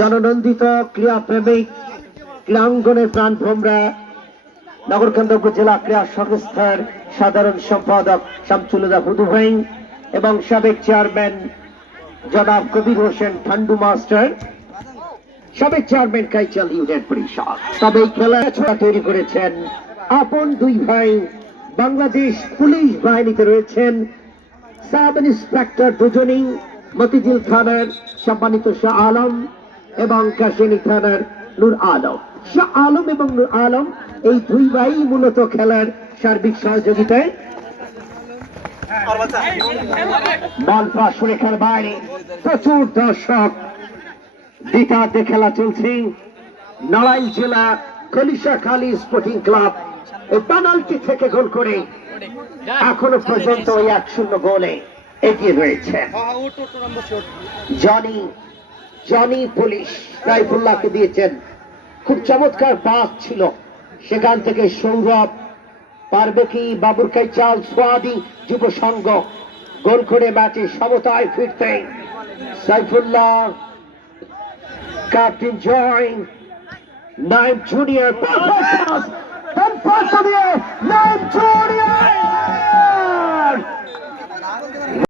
জননন্দিত ক্রীড়াপ্রেমিক ক্রীড়াঙ্গনের প্রাণভোমরা নগরকান্দা উপজেলা ক্রীড়া সংস্থার সাধারণ সম্পাদক শামসুল হুদা হুদু ভাই এবং সাবেক চেয়ারম্যান জনাব কবির হোসেন ঠান্ডু মাস্টার, সাবেক চেয়ারম্যান কাইচাল ইউনিয়ন পরিষদ। তবে এই খেলা তৈরি করেছেন আপন দুই ভাই, বাংলাদেশ পুলিশ বাহিনীতে রয়েছেন সাব ইন্সপেক্টর দুজনই, মতিঝিল থানার সম্মানিত শাহ আলম এবং কাশিয়ানী থানার নূর আলম। শাহ আলম এবং নূর আলম এই দুই ভাই মূলত খেলার সার্বিক সহযোগিতায়। বল পাস রেখার বাইরে, প্রচুর দর্শক, দ্বিতীয়ার্ধে খেলা চলছে। নড়াইল জেলা খলিশাখালী স্পোর্টিং ক্লাব এই পেনাল্টি থেকে গোল করে এখনো পর্যন্ত 1-0 গোলে এগিয়ে রয়েছে। জনি পুলিশ সাইফুল্লাহকে দিয়েছেন, খুব চমৎকার পাস ছিল, সেখান থেকে সৌরভ পারবে কি বাবুর কাইচাল সোয়াদি যুব সংঘ গোল করে ম্যাচে সমতায় ফিরতে। সাইফুল্লাহ, ক্যাপ্টেন জয়, নাইম জুনিয়র, নাইম জুনিয়র